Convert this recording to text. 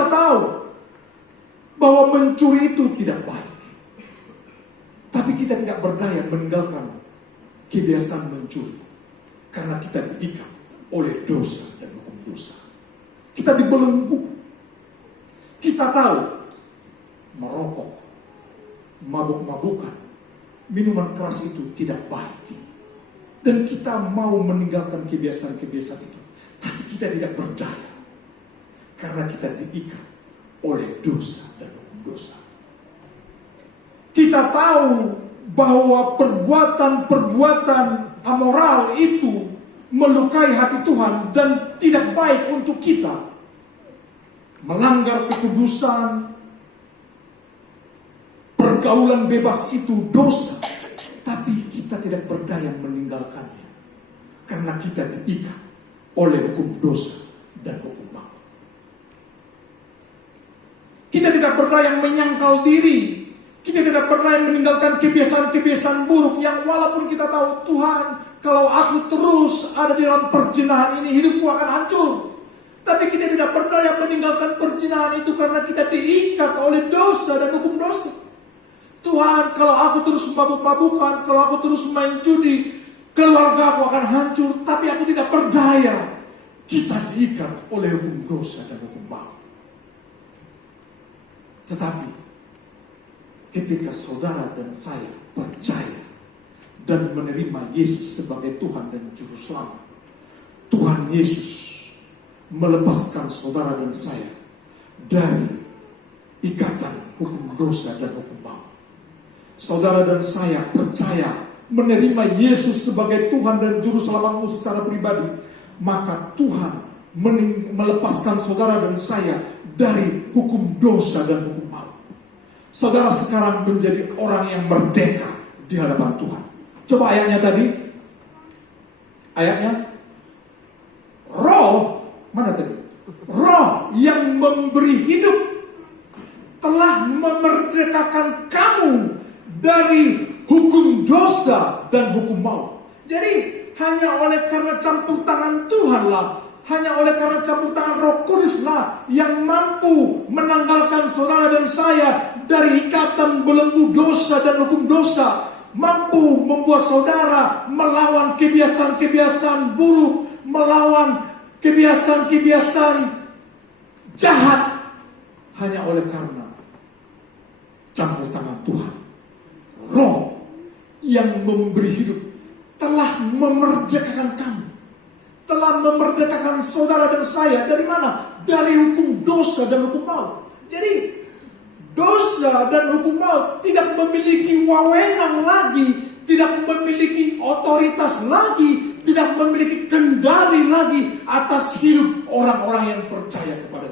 Kita tahu bahwa mencuri itu tidak baik. Tapi kita tidak berdaya meninggalkan kebiasaan mencuri. Karena kita diikat oleh dosa dan hukum dosa. Kita dibelenggu. Kita tahu merokok, mabuk-mabukan, minuman keras itu tidak baik. Dan kita mau meninggalkan kebiasaan-kebiasaan itu. Tapi kita tidak berdaya. Karena kita diikat oleh dosa dan hukum dosa. Kita tahu bahwa perbuatan-perbuatan amoral itu melukai hati Tuhan dan tidak baik untuk kita. Melanggar kekudusan, pergaulan bebas itu dosa. Tapi kita tidak berdaya meninggalkannya. Karena kita diikat oleh hukum dosa dan hukum maut. Kita tidak berdaya menyangkal diri. Kita tidak berdaya meninggalkan kebiasaan-kebiasaan buruk yang walaupun kita tahu Tuhan, kalau aku terus ada di dalam perzinahan ini, hidupku akan hancur. Tapi kita tidak berdaya meninggalkan perzinahan itu karena kita diikat oleh dosa dan hukum dosa. Tuhan, kalau aku terus mabuk-mabukan, kalau aku terus main judi, keluarga aku akan hancur. Tapi aku tidak berdaya. Kita diikat oleh hukum dosa dan hukum maut. Tetapi ketika saudara dan saya percaya dan menerima Yesus sebagai Tuhan dan Juru Selamat, Tuhan Yesus melepaskan saudara dan saya dari ikatan hukum dosa dan hukum maut. Saudara dan saya percaya menerima Yesus sebagai Tuhan dan Juru Selamatmu secara pribadi, maka Tuhan melepaskan saudara dan saya dari hukum dosa dan hukum maut. Saudara sekarang menjadi orang yang merdeka di hadapan Tuhan. Coba ayatnya tadi. Ayatnya. Roh, mana tadi? Roh yang memberi hidup telah memerdekakan kamu dari hukum dosa dan hukum maut. Jadi hanya oleh karena campur tangan Tuhanlah, hanya oleh karena campur tangan Roh Kuduslah yang mampu menanggalkan saudara dan saya dari ikatan belenggu dosa dan hukum dosa, mampu membuat saudara melawan kebiasaan-kebiasaan buruk, melawan kebiasaan-kebiasaan jahat, hanya oleh karena campur tangan Tuhan. Roh yang memberi hidup telah memerdekakan kamu, telah memerdekakan saudara dan saya dari mana? Dari hukum dosa dan hukum maut. Jadi dosa dan hukum maut tidak memiliki wewenang lagi, tidak memiliki otoritas lagi, tidak memiliki kendali lagi atas hidup orang-orang yang percaya kepada